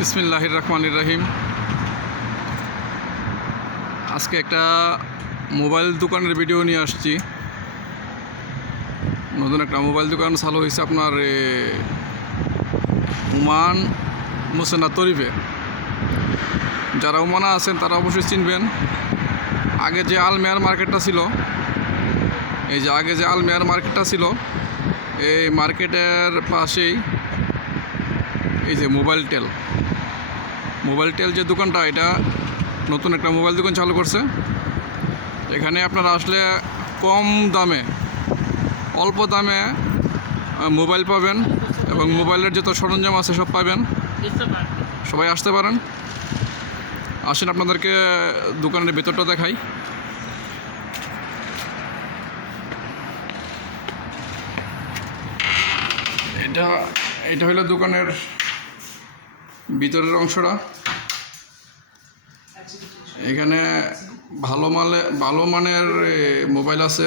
বিসমিল্লাহির রহমানির রহিম। আজকে একটা মোবাইল দোকানের ভিডিও নিয়ে আসছি। নতুন একটা মোবাইল দোকান চালু হয়েছে আপনার ওমান মুসেনা তরিফে। যারা ওমানা আছেন তারা অবশ্যই চিনবেন। আগে যে আলমেয়ার মার্কেটটা ছিল, আগে যে আলমেয়ার মার্কেটটা ছিল, এই মার্কেটের পাশেই এই যে মোবাইল টেল যে দোকানটা, এটা নতুন একটা মোবাইল দোকান চালু করছে। এখানে আপনারা আসলে কম দামে, অল্প দামে মোবাইল পাবেন এবং মোবাইলের যত সরঞ্জাম আছে সব পাবেন। সবাই আসতে পারেন। আসেন আপনাদেরকে দোকানের ভেতরটা দেখাই। এটা হলো দোকানের ভিতরের অংশটা। এখানে ভালো মানের মোবাইল আছে।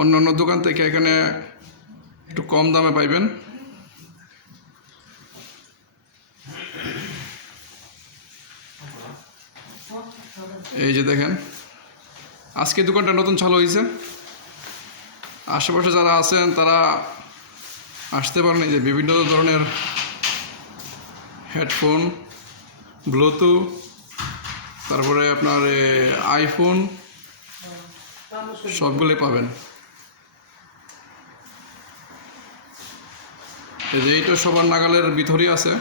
অন্যান্য দোকান থেকে এখানে একটু কম দামে পাইবেন। এই যে দেখেন, আজকে দোকানটা নতুন চালু হয়েছে। আশেপাশে যারা আছেন তারা আসতে পারেন। এই যে বিভিন্ন ধরনের হেডফোন, ব্লুটুথ, তারপরে আপনার আইফোন সবগুলোই পাবেন। এই যে এইটা সবার নাগালের ভিতরেই আছে।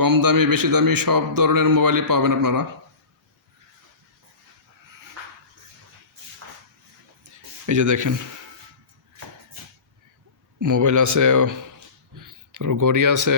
কম দামি বেশি দামি সব ধরনের মোবাইলই পাবেন আপনারা। এই যে দেখেন, মোবাইল আছে, ঘড়ি আছে,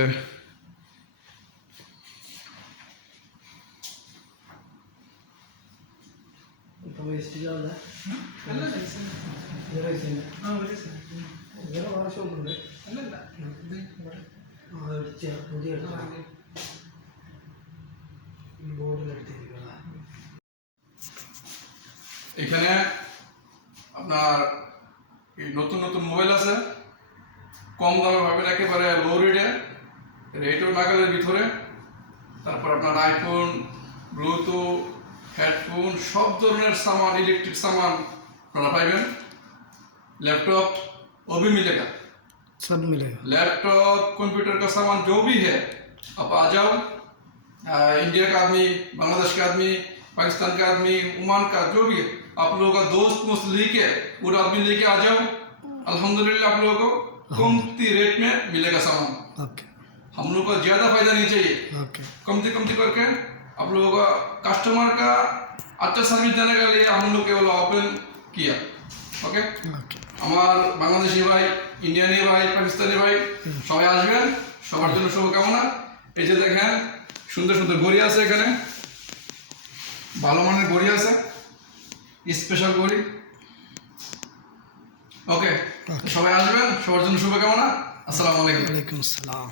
এখানে আপনার এই নতুন মোবাইল আছে, কম দামে পাবেন, একেবারে লো রেটও নাগালের ভিতরে। তারপর আপনার আইফোন, ব্লুটুথ, হেডফোন সব ধরনের सामान, इलेक्ट्रिक सामान আপনারা পাইবেন। लैपटॉप वो भी मिलेगा, सब मिलेगा। लैपटॉप कंप्यूटर का सामान जो भी है आप आ जाओ। इंडिया का आदमी, बांग्लादेश का आदमी, पाकिस्तान का आदमी, ओमान का जो भी है, आप लोगों का दोस्त लेके पूरा आदमी लेके आ जाओ। अल्हम्दुलिल्लाह आप लोगों को कमती रेट में मिलेगा सामान। हम लोग को ज्यादा फायदा नहीं चाहिए, कमती करके आप लोगों का कस्टमर का अच्छा सर्विस देने के लिए हम लोग केवल ओपन किया। ओके, আমার বাংলাদেশি ভাই, ইন্ডিয়ানি ভাই, পাকিস্তানি ভাই সবাই আসবেন। সবার জন্য শুভকামনা। এই যে দেখেন, সুন্দর সুন্দর ঘড়ি আছে এখানে, ভালো মানের ঘড়ি আছে, স্পেশাল ঘড়ি। ওকে, সবাই আসবেন। সবার জন্য শুভকামনা। আসসালামু আলাইকুম। ওয়ালাইকুম আসসালাম।